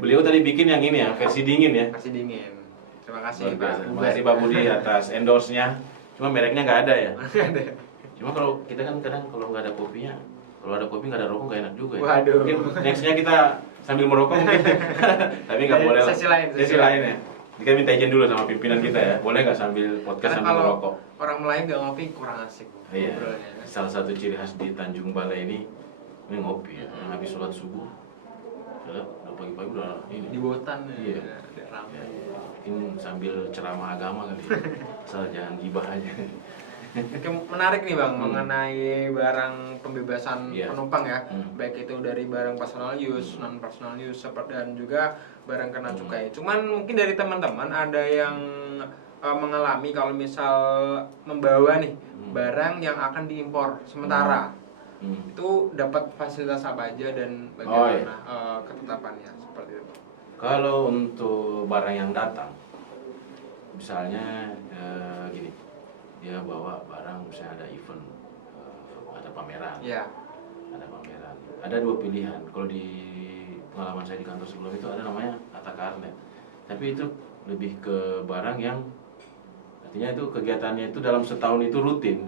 beliau tadi bikin yang ini ya, versi dingin ya? Versi dingin. Terima kasih Luar Pak biasa. Bubar. Terima kasih Pak Budi atas endorse-nya. Cuma mereknya nggak ada ya? Ada. Cuma kalau kita kan kadang kalau nggak ada kopinya, kalau ada kopi nggak ada rokok nggak enak juga ya? Waduh. Mungkin next-nya kita sambil merokok mungkin. Tapi nggak boleh lah. Sesi lain. Sesi lain ya. Kita minta izin dulu sama pimpinan kita ya. Boleh nggak sambil podcast Karena sambil kalau merokok? orang Melayu nggak ngopi kurang asik. Iya. Ngobrolnya. Salah satu ciri khas di Tanjung Balai ini ngopi ya. Habis sholat subuh, udah pagi-pagi udah ini. Di Botan Iya. ada ramai. Ya, mungkin sambil ceramah agama kali ya. Asal jangan gibah aja. Oke, menarik nih Bang mengenai barang pembebasan Iya. penumpang ya, baik itu dari barang personal use, non personal use, dan juga barang kena cukai. Cuman mungkin dari teman-teman ada yang mengalami kalau misal membawa nih barang yang akan diimpor sementara, itu dapat fasilitas apa aja dan bagaimana ketetapannya seperti itu. Kalau untuk barang yang datang, misalnya gini, dia bawa barang, misalnya ada event, ada pameran, ada pameran. Ada 2 pilihan. Kalau di pengalaman saya di kantor sebelum itu ada namanya kata karnet. Tapi itu lebih ke barang yang artinya itu kegiatannya itu dalam setahun itu rutin.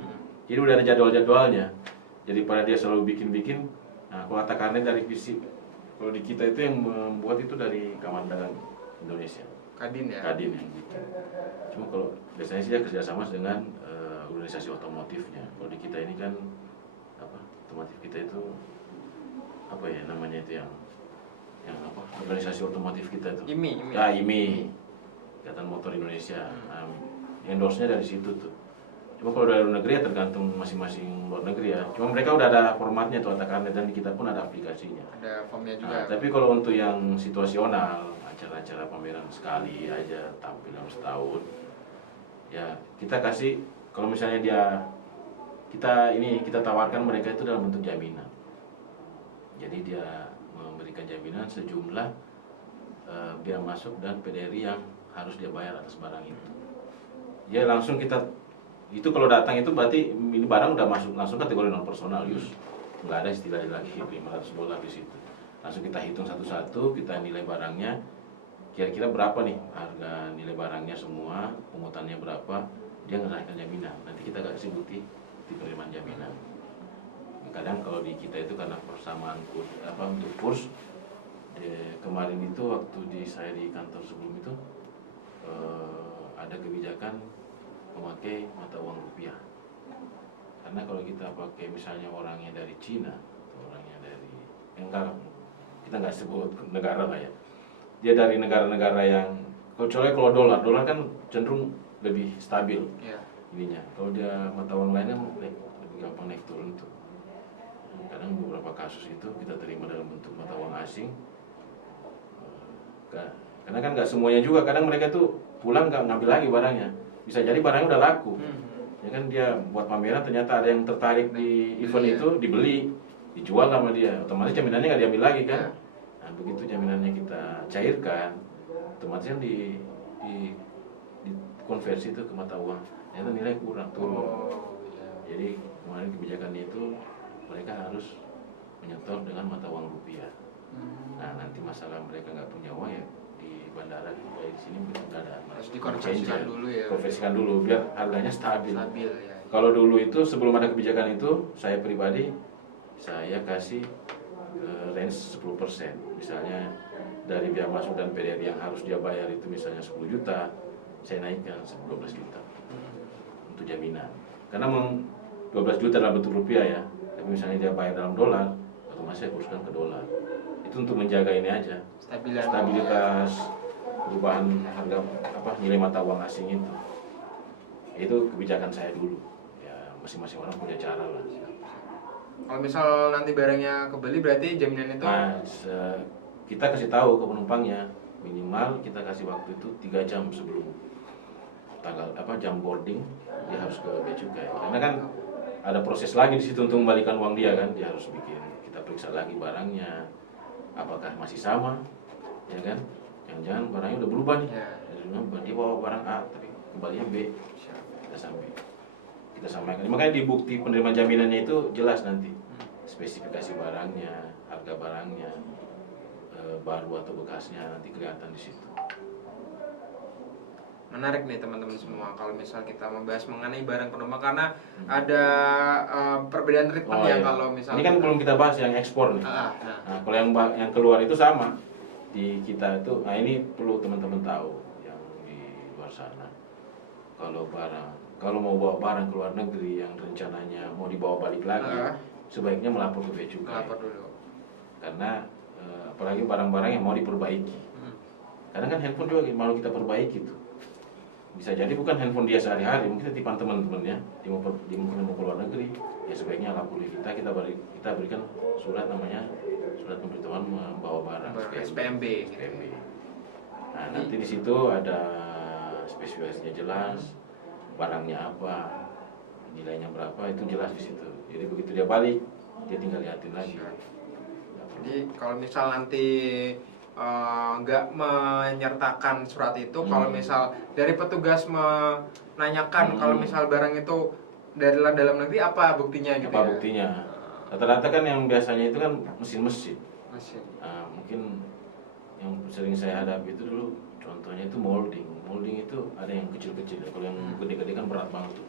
Jadi udah ada jadwal-jadwalnya. Jadi pada dia selalu bikin-bikin. Nah, kalau kata karnet dari fisik, kalau di kita itu yang membuat itu dari Kamar Dagang Indonesia. Kadin ya. Kadin yang gitu. Cuma kalau biasanya sih dia kerjasama dengan organisasi otomotifnya. Kalau di kita ini kan apa? Otomotif kita itu apa ya namanya itu yang apa? Organisasi otomotif kita itu. IMI. Ya, IMI. Ikatan Motor Indonesia. Endorse-nya dari situ tuh. Cuma kalau dari luar negeri ya tergantung masing-masing luar negeri ya. Cuma mereka udah ada formatnya tuh kata karnet, dan di kita pun ada aplikasinya. Ada formnya juga. Tapi kalau untuk yang situasional, acara-acara pameran sekali aja tampil dalam setahun, ya kita kasih, kalau misalnya kita tawarkan mereka itu dalam bentuk jaminan. Jadi dia memberikan jaminan sejumlah biaya masuk dan PDRI yang harus dia bayar atas barang itu. Ya langsung itu kalau datang itu berarti ini barang udah masuk langsung kategori non personal use, nggak ada istilahnya lagi $500 di situ. Langsung kita hitung satu-satu, kita nilai barangnya, kira-kira berapa nih harga nilai barangnya semua, pungutannya berapa, dia ngerahkan jaminan. Nanti kita kasih bukti penerimaan jaminan. Kadang kalau di kita itu karena persamaan untuk kurs, kemarin itu waktu saya di kantor sebelum itu ada kebijakan memakai mata uang rupiah. Karena kalau kita pakai misalnya orangnya dari Cina atau orangnya dari kita nggak sebut negara lah ya. Dia dari negara-negara yang kecuali kalau dolar kan cenderung lebih stabil ininya. Kalau dia mata uang lainnya lebih gampang naik turun tuh. Kadang beberapa kasus itu kita terima dalam bentuk mata uang asing. Karena kan nggak semuanya juga. Kadang mereka tuh pulang nggak ngambil lagi barangnya. Bisa jadi barangnya udah laku. Ya kan dia buat pameran ternyata ada yang tertarik di event itu, dibeli, dijual sama dia. Otomatis jaminannya nggak diambil lagi kan. Nah begitu jaminannya kita kita cairkan, otomatis kan di konversi itu ke mata uang, ternyata nilai kurang turun. Jadi kemarin kebijakannya itu mereka harus menyetor dengan mata uang rupiah. Nah nanti masalah mereka nggak punya uang ya di bandara kayak di sini mungkin nggak ada, harus dikonversikan dulu ya. Konversikan dulu biar harganya stabil. Ya. Kalau dulu itu sebelum ada kebijakan itu, saya pribadi saya kasih range 10%. Misalnya dari biaya masuk dan PDR yang harus dia bayar itu misalnya 10 juta, saya naikkan 12 juta untuk jaminan. Karena 12 juta dalam bentuk rupiah ya, tapi misalnya dia bayar dalam dolar, otomatis saya kurskan ke dolar. Itu untuk menjaga ini aja, stabilitas perubahan harga nilai mata uang asing itu. Itu kebijakan saya dulu. Ya masing-masing orang punya cara lah. Kalau misal nanti barangnya kebeli berarti jaminan itu? Nah, kita kasih tahu ke penumpangnya minimal kita kasih waktu itu 3 jam sebelum jam boarding dia harus ke bea cukai. Karena kan ada proses lagi di situ untuk membalikan uang dia kan, dia harus kita periksa lagi barangnya apakah masih sama, ya kan? Jangan-jangan barangnya udah berubah nih. Dia bawa barang A tapi kembalinya B. Kita sampaikan. Makanya di bukti penerimaan jaminannya itu jelas nanti spesifikasi barangnya, harga barangnya, baru atau bekasnya nanti kelihatan di situ. Menarik nih teman-teman semua kalau misal kita membahas mengenai barang penumpang karena ada perbedaan treatment ya. Kalau misal ini kan belum kita bahas yang ekspor nih. Nah, kalau yang keluar itu sama di kita itu. Nah ini perlu teman-teman tahu yang di luar sana. Kalau mau bawa barang ke luar negeri yang rencananya mau dibawa balik lagi, sebaiknya melapor ke bea cukai. Melapor dulu. Karena apalagi barang-barang yang mau diperbaiki. Karena kan handphone juga mau kita perbaiki tuh. Bisa jadi bukan handphone dia sehari-hari, mungkin titipan teman-temannya, dia mungkin mau ke luar negeri, ya sebaiknya lapor kita berikan surat namanya surat pemberitahuan membawa barang SPMB. Nah nanti di situ ada spesifikasinya jelas, barangnya apa, nilainya berapa itu jelas di situ. Jadi begitu dia balik, dia tinggal liatin lagi. Jadi kalau misal nanti nggak menyertakan surat itu, kalau misal dari petugas menanyakan kalau misal barang itu dari dalam negeri apa buktinya gitu? Apa buktinya? Rata-rata kan yang biasanya itu kan mesin. Nah, mungkin yang sering saya hadapi itu dulu contohnya itu molding itu ada yang kecil-kecil, kalau yang gede-gede kan berat banget tuh.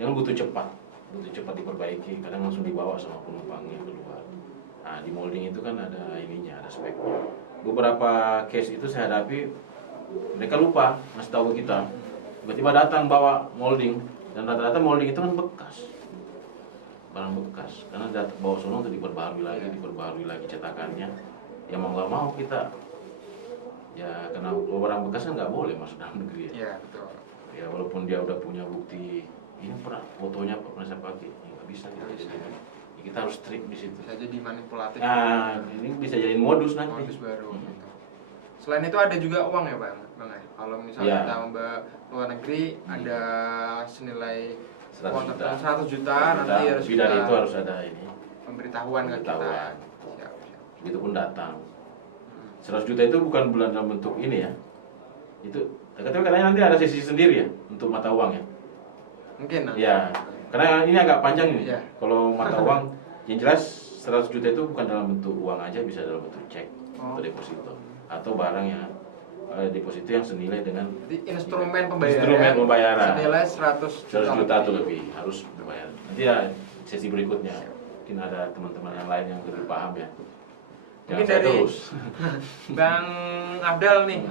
Jangan butuh cepat diperbaiki, kadang langsung dibawa sama penumpangnya keluar. Nah di molding itu kan ada ininya, ada speknya. Beberapa case itu saya hadapi, mereka lupa ngasih tahu ke kita. Tiba-tiba datang bawa molding, dan rata-rata molding itu kan bekas, barang bekas. Karena bawa sono untuk diperbaharui lagi cetakannya. Ya mau nggak mau kita, ya karena barang bekas kan nggak boleh masuk dalam negeri ya. Iya betul. Ya walaupun dia udah punya bukti, ini pernah fotonya pernah saya pakai, nggak bisa kita. Kita harus strict di situ. Bisa jadi manipulatif. Nah, ini bisa jadi modus nanti. Modus baru. Gitu. Selain itu ada juga uang ya bang? Kalau misalnya kita membawa luar negeri ada senilai 100 juta, nanti harus kita, dari itu harus ada ini. Pemberitahuan ke kita. Siap. Begitu pun datang. 100 juta itu bukan bulan dalam bentuk ini ya. Itu katanya nanti ada sesi sendiri ya untuk mata uang ya. Mungkin nanti. Ya. Karena ini agak panjang ini. Ya. Kalau mata uang, yang jelas 100 juta itu bukan dalam bentuk uang aja, bisa dalam bentuk cek atau deposito atau barang yang deposito yang senilai dengan instrumen pembayaran senilai 100 juta atau lebih harus dibayar. Nanti ya sesi berikutnya mungkin ada teman-teman yang lain yang lebih paham ya. Mungkin dari Bang Abdal nih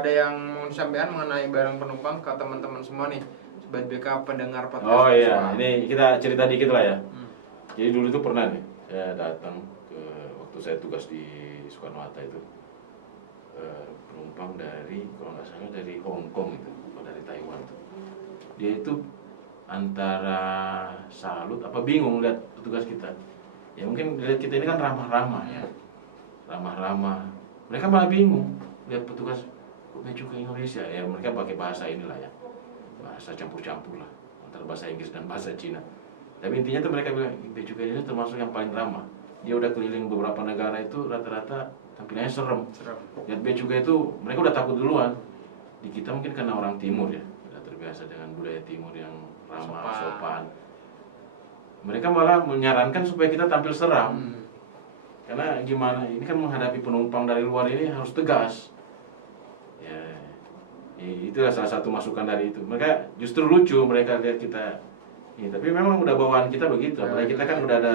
ada yang mau disampaikan mengenai barang penumpang ke teman-teman semua nih. Sobat BK pendengar podcast. Oh iya, ini kita cerita dikit lah ya. Jadi dulu itu pernah nih, saya datang waktu saya tugas di Soekarno-Hatta itu, penumpang dari, kalau nggak salah dari Hong Kong itu, atau dari Taiwan tuh. Dia itu antara salut apa bingung lihat petugas kita. Ya mungkin lihat kita ini kan ramah-ramah ya, ramah-ramah. Mereka malah bingung lihat petugas kok bea cukai Indonesia. Ya mereka pakai bahasa inilah ya. Bahasa campur-campur lah antara bahasa Inggris dan bahasa Cina. Tapi intinya tuh mereka bilang bea cukai ini termasuk yang paling ramah. Dia udah keliling beberapa negara itu rata-rata tampilannya serem. Serem. Lihat bea cukai itu mereka udah takut duluan. Di kita mungkin karena orang timur ya, udah terbiasa dengan budaya timur yang ramah, sopan. Mereka malah menyarankan supaya kita tampil seram. Karena gimana, ini kan menghadapi penumpang dari luar ini harus tegas. Ya, itulah salah satu masukan dari itu. Mereka justru lucu mereka lihat kita. Ya, tapi memang udah bawaan kita begitu. Apalagi kita kan udah ada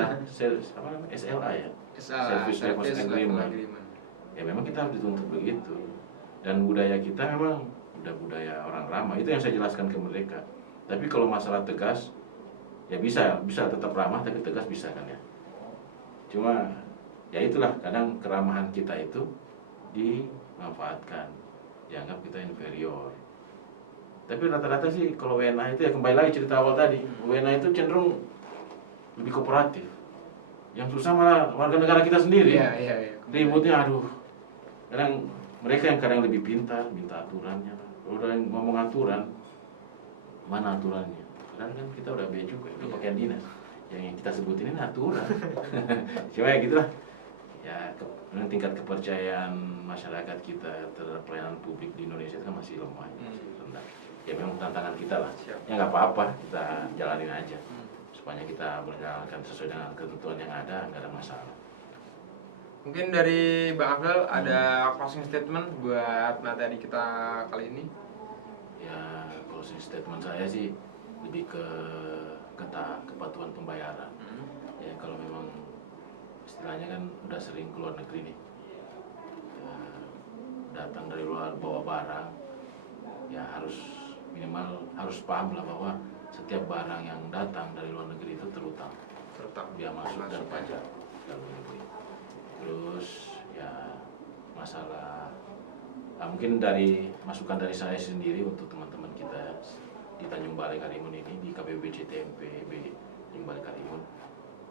SLA ya, Service Level Agreement. Ya memang kita harus dituntut begitu. Dan budaya kita memang udah budaya orang ramah. Itu yang saya jelaskan ke mereka. Tapi kalau masalah tegas, ya bisa tetap ramah tapi tegas bisa kan ya. Cuma ya itulah kadang keramahan kita itu dimanfaatkan, dianggap kita inferior. Tapi rata-rata sih kalau WNA itu ya kembali lagi cerita awal tadi, WNA itu cenderung lebih kooperatif. Yang susah malah warga negara kita sendiri. Iya. Ributnya aduh. Kadang mereka yang kadang lebih pintar minta aturannya. Kalau udah ngomong aturan, mana aturannya? Karena kan kita udah bea juga, udah pakaian dinas. Yang kita sebutin ini aturan. Cuma ya gitulah. Ya tingkat kepercayaan masyarakat kita terhadap pelayanan publik di Indonesia itu kan masih lemah, masih rendah. Ya memang tantangan kita lah. Ya nggak apa-apa, kita jalanin aja. Supaya kita berjalankan sesuai dengan ketentuan yang ada, nggak ada masalah. Mungkin dari Bang Afdal ada closing statement buat materi kita kali ini. Ya closing statement saya sih lebih ke kepatuhan pembayaran. Ya kalau memang istilahnya kan udah sering keluar negeri nih, ya, datang dari luar bawa barang, ya minimal harus paham lah bahwa setiap barang yang datang dari luar negeri itu terutang biaya masuk dan pajak dalam negeri. Terus ya masalah mungkin dari masukan dari saya sendiri untuk teman-teman kita di Tanjung Balai Karimun ini, di KPBC TMPB Tanjung Balai Karimun,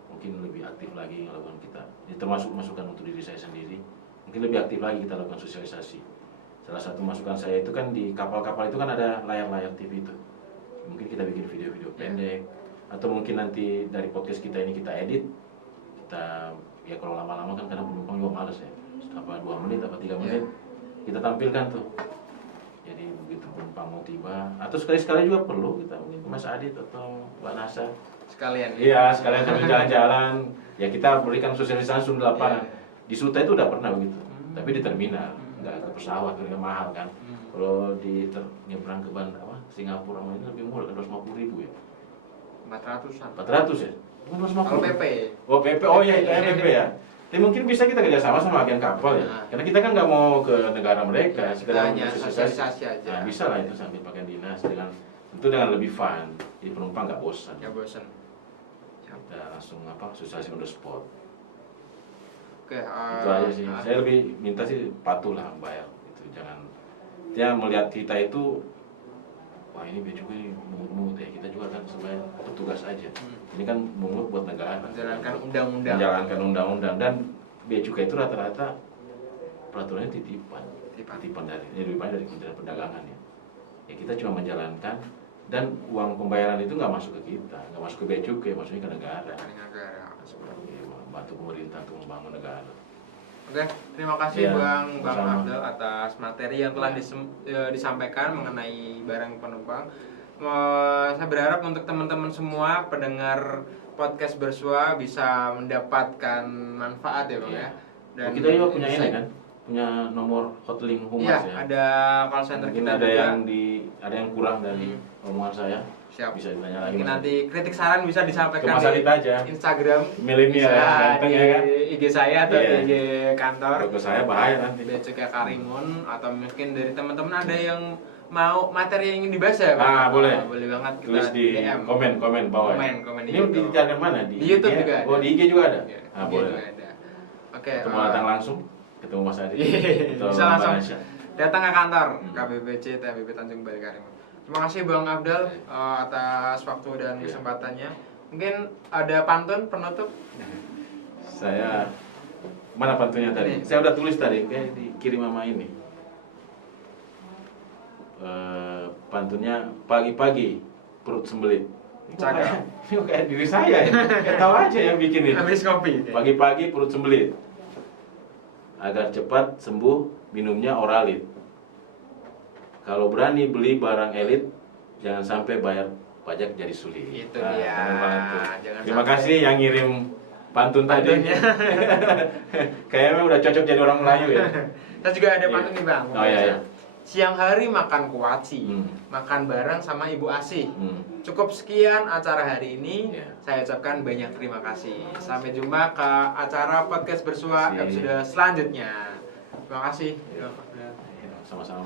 mungkin lebih aktif lagi melakukan kita. Ini termasuk masukan untuk diri saya sendiri. Mungkin lebih aktif lagi kita lakukan sosialisasi. Salah satu masukan saya itu kan di kapal-kapal itu kan ada layar-layar TV itu. Mungkin kita bikin video-video pendek, atau mungkin nanti dari podcast kita ini kita edit. Kita ya kalau lama-lama kan kadang penumpang juga males ya. Apa 2 menit apa 3 menit kita tampilkan tuh. Jadi begitu penumpang mau tiba, atau sekali-sekali juga perlu kita mungkin Mas Adit atau Mbak Nasa sekalian. Iya, sekalian sambil jalan-jalan. Ya kita berikan sosialisasi di lapangan. Di Suta itu udah pernah begitu. Tapi di terminal, nggak ke pesawat, karena mahal kan. Kalau di nyebrang ke Singapura ini lebih murah, kan 250.000 ya. 400-an. 400 ya? 250. Kalau PP. Oh PP, oh iya itu PP ya. Tapi mungkin bisa kita kerjasama sama agen kapal ya. Karena kita kan nggak mau ke negara mereka, sekedar hanya sosialisasi aja. Nah, bisa lah itu sambil pakai dinas dengan lebih fun. Jadi penumpang nggak bosan. Nggak bosan. Kita langsung sosialisasi on the spot. Oke, itu aja sih. Saya lebih minta sih patuh lah bayar. Itu jangan dia melihat kita itu wah ini bea cukai mungut-mungut ya. Kita juga kan sebagai petugas aja. Ini kan mungut buat negara. Menjalankan undang-undang. Menjalankan undang-undang dan bea cukai itu rata-rata peraturannya titipan dari Kementerian Perdagangan ya. Ya kita cuma menjalankan dan uang pembayaran itu nggak masuk ke kita, nggak masuk ke bea cukai, maksudnya ke negara. Bantu pemerintah untuk membangun negara. Oke, terima kasih Ya, Bang Afdal atas materi yang telah disampaikan mengenai barang penumpang. Saya berharap untuk teman-teman semua pendengar podcast Bersua bisa mendapatkan manfaat ya Bang ya. Dan kita juga punya ini kan, punya nomor hotline humas ya. Ada call center mungkin kita ada juga. ada yang kurang dari omongan saya. Siap. Bisa ditanya lagi. Mungkin nanti kritik saran bisa disampaikan di aja. Instagram, milenial ganteng ya kan. IG saya atau di IG kantor. Ke saya bahaya nanti. Bea Cukai Karimun atau mungkin dari teman-teman ada yang mau materi yang ingin dibahas ya, Pak? Boleh. Boleh banget kita tulis di DM. komen bawah. Komen di Ini di mana? Di YouTube juga ada. Oh, di IG juga ada. Boleh. Boleh. Ada. Oke. Ketemu datang langsung, ketemu Mas Adi. Bisa langsung datang ke kantor KPBC TMPB Tanjung Balai Karimun. Terima kasih Bang Afdal atas waktu dan kesempatannya. Mungkin ada pantun penutup? Saya mana pantunnya tadi? Saya udah tulis tadi, kayak dikirim sama ini. Pantunnya pagi-pagi perut sembelit. Cakep. Ini kayak diri saya ya. Kayak tahu aja yang bikin itu. Habis kopi. Pagi-pagi perut sembelit. agar cepat sembuh minumnya Oralit. Kalau berani beli barang elit, jangan sampai bayar pajak jadi sulit. Itu dia. Jangan Terima kasih yang ngirim pantun tadi. Kayaknya udah cocok jadi orang Melayu ya. Kita juga ada pantun nih Bang. Oh iya. Siang hari makan kuaci, makan bareng sama Ibu Asih. Cukup sekian acara hari ini. Saya ucapkan banyak terima kasih. Sampai jumpa ke acara podcast bersua episode selanjutnya. Terima kasih. Sama-sama.